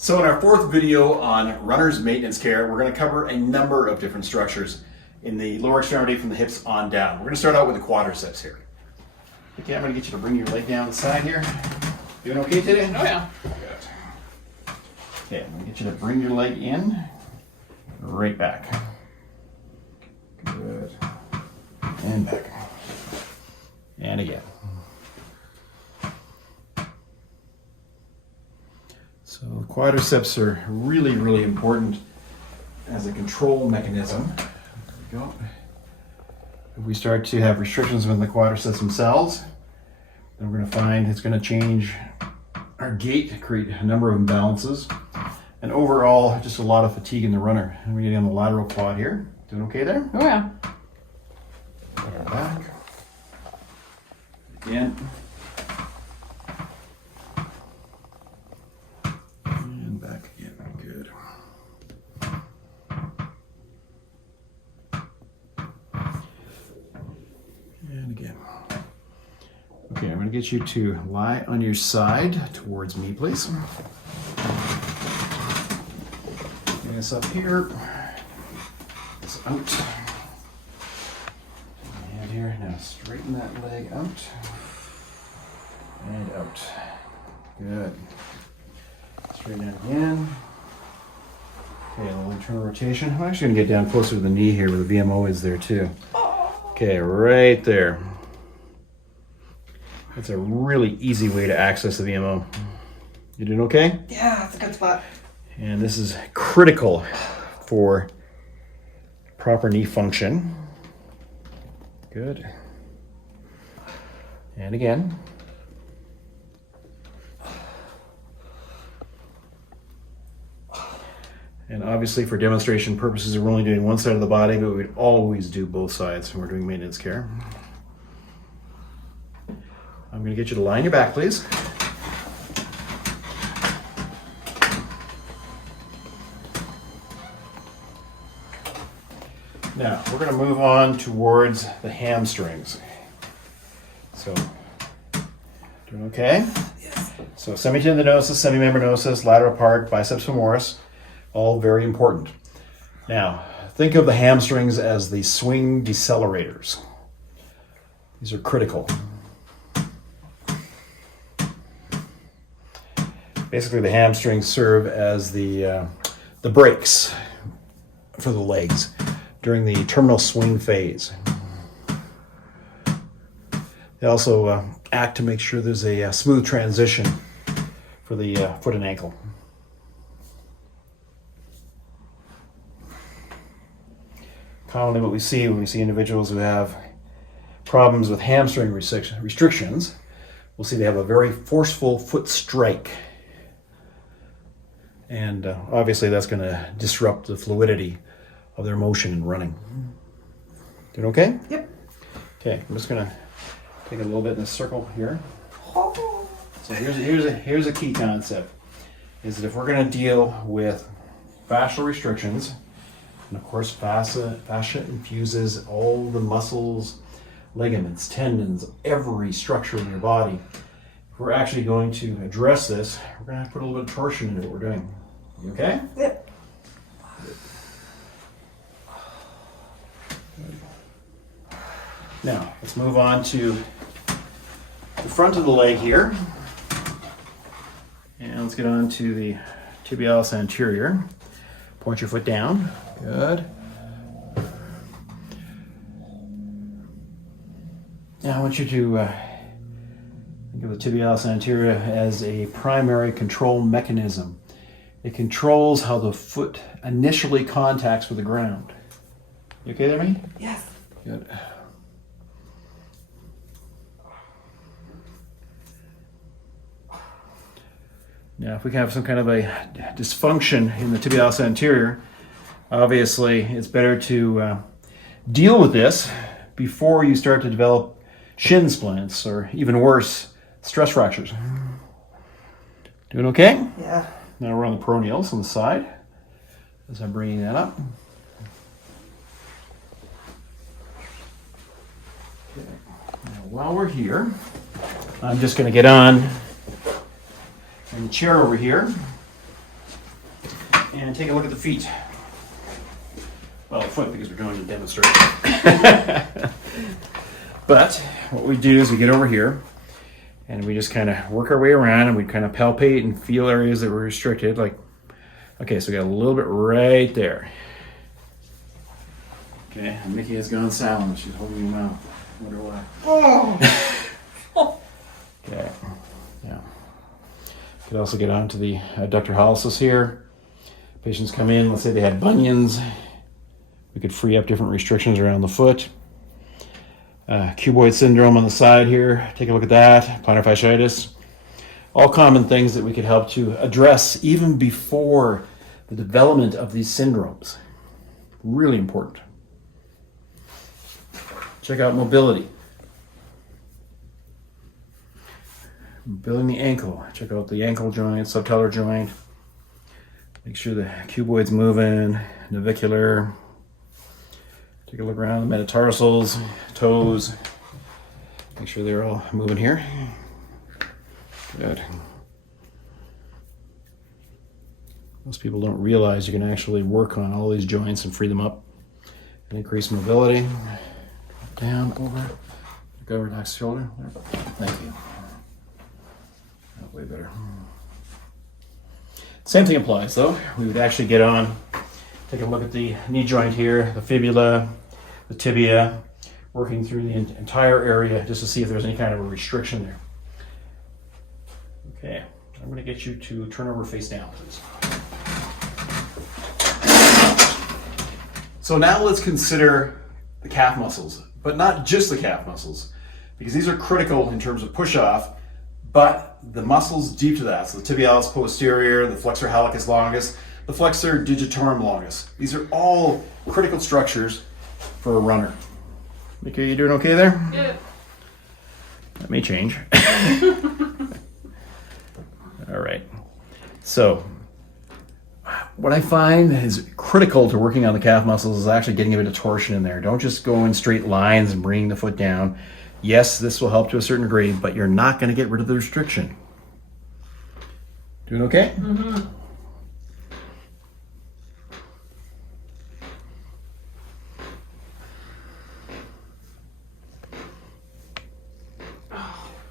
So in our fourth video on runner's maintenance care, we're going to cover a number of different structures in the lower extremity from the hips on down. We're going to start out with the quadriceps here. Okay, I'm going to get you to bring your leg down the side here. Doing okay today? Oh yeah. Good. Okay, I'm going to get you to bring your leg in, right back. Good. And back. And again. So quadriceps are really, really important as a control mechanism. There we go. If we start to have restrictions within the quadriceps themselves, then we're going to find it's going to change our gait, create a number of imbalances, and overall, just a lot of fatigue in the runner. And we're getting on the lateral quad here. Doing okay there? Oh yeah. Put our back. Again. And back again. Good. And again. Okay, I'm going to get you to lie on your side towards me, please. Bring this up here. This out. And here. Now straighten that leg out. And out. Good. Straighten out again. Okay, a little internal rotation. I'm actually going to get down closer to the knee here where the VMO is there too. Okay, right there. That's a really easy way to access the VMO. You doing okay? Yeah, that's a good spot. And this is critical for proper knee function. Good. And again. And obviously for demonstration purposes, we're only doing one side of the body, but we'd always do both sides when we're doing maintenance care. I'm going to get you to lie on your back, please. Now, we're going to move on towards the hamstrings. So, doing okay? Yes. So, semitendinosus, semimembranosus, lateral part, biceps femoris, all very important. Now, think of the hamstrings as the swing decelerators. These are critical. Basically, the hamstrings serve as the brakes for the legs during the terminal swing phase. They also act to make sure there's a smooth transition for the foot and ankle. Commonly what we see when we see individuals who have problems with hamstring restrictions, we'll see they have a very forceful foot strike. And obviously that's going to disrupt the fluidity of their motion in running. Doing okay? Yep. Okay, I'm just going to take a little bit in this circle here. Oh. So here's a key concept, is that if we're going to deal with fascial restrictions, and of course fascia infuses all the muscles, ligaments, tendons, every structure in your body. If we're actually going to address this, we're going to have to put a little bit of torsion into what we're doing. You okay? Yep. Now, let's move on to the front of the leg here. And let's get on to the tibialis anterior. Point your foot down. Good. Now I want you to think of the tibialis anterior as a primary control mechanism. It controls how the foot initially contacts with the ground. You okay there, me? Yes. Good. Now, if we have some kind of a dysfunction in the tibialis anterior, obviously it's better to deal with this before you start to develop shin splints or even worse, stress fractures. Doing okay? Yeah. Now we're on the peroneals on the side as I'm bringing that up. Okay. Now while we're here, I'm just going to get on in the chair over here. and take a look at the feet. Well, the foot because we're doing a demonstration. But what we do is we get over here and we just kind of work our way around and we kind of palpate and feel areas that were restricted. Like, okay, so we got a little bit right there. Okay, and Mickey has gone silent. She's holding her mouth. I wonder why. Oh. Okay, yeah. Could also get on to the adductor hallucis here. Patients come in, let's say they had bunions. We could free up different restrictions around the foot. Cuboid syndrome on the side here. Take a look at that. Plantar fasciitis. All common things that we could help to address even before the development of these syndromes. Really important. Check out mobility. Building the ankle. Check out the ankle joint, subtalar joint. Make sure the cuboid's moving, navicular. Take a look around the metatarsals, toes. Make sure they're all moving here. Good. Most people don't realize you can actually work on all these joints and free them up and increase mobility. Down, over, relax the shoulder. There. Thank you. Oh, way better. Same thing applies though. We would actually get on, take a look at the knee joint here, the fibula, the tibia, working through the entire area just to see if there's any kind of a restriction there. Okay, I'm going to get you to turn over face down, please. So now let's consider the calf muscles, but not just the calf muscles, because these are critical in terms of push-off, but the muscles deep to that, so the tibialis posterior, the flexor hallucis longus, the flexor digitorum longus. These are all critical structures for a runner. Mickey, are you doing okay there? Yeah. That may change. All right. So, what I find is critical to working on the calf muscles is actually getting a bit of torsion in there. Don't just go in straight lines and bringing the foot down. Yes, this will help to a certain degree, but you're not going to get rid of the restriction. Doing okay? Mm-hmm.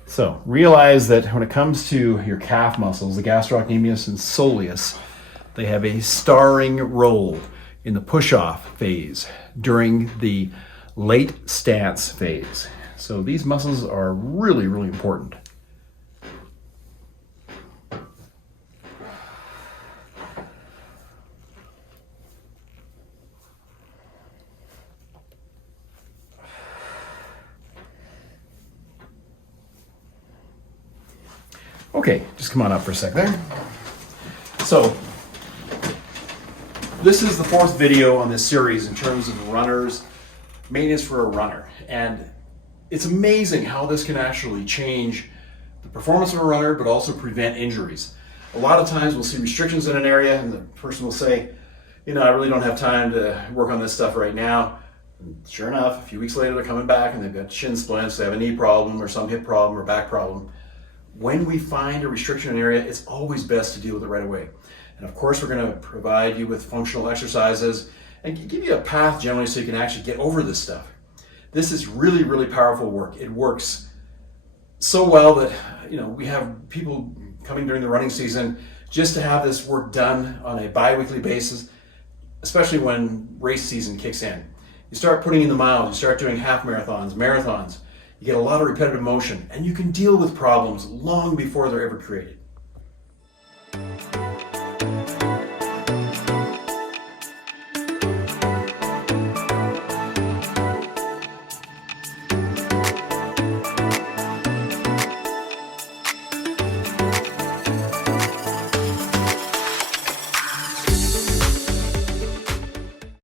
So realize that when it comes to your calf muscles, the gastrocnemius and soleus, they have a starring role in the push-off phase during the late stance phase. So these muscles are really, really important. Okay, just come on up for a sec there. So, this is the fourth video on this series in terms of runners, maintenance for a runner. And it's amazing how this can actually change the performance of a runner, but also prevent injuries. A lot of times we'll see restrictions in an area and the person will say, you know, I really don't have time to work on this stuff right now. And sure enough, a few weeks later they're coming back and they've got shin splints, they have a knee problem or some hip problem or back problem. When we find a restriction in an area, it's always best to deal with it right away. And of course, we're going to provide you with functional exercises and give you a path generally so you can actually get over this stuff. This is really, really powerful work. It works so well that, you know, we have people coming during the running season just to have this work done on a bi-weekly basis, especially when race season kicks in. You start putting in the miles, you start doing half marathons, marathons. You get a lot of repetitive motion, and you can deal with problems long before they're ever created.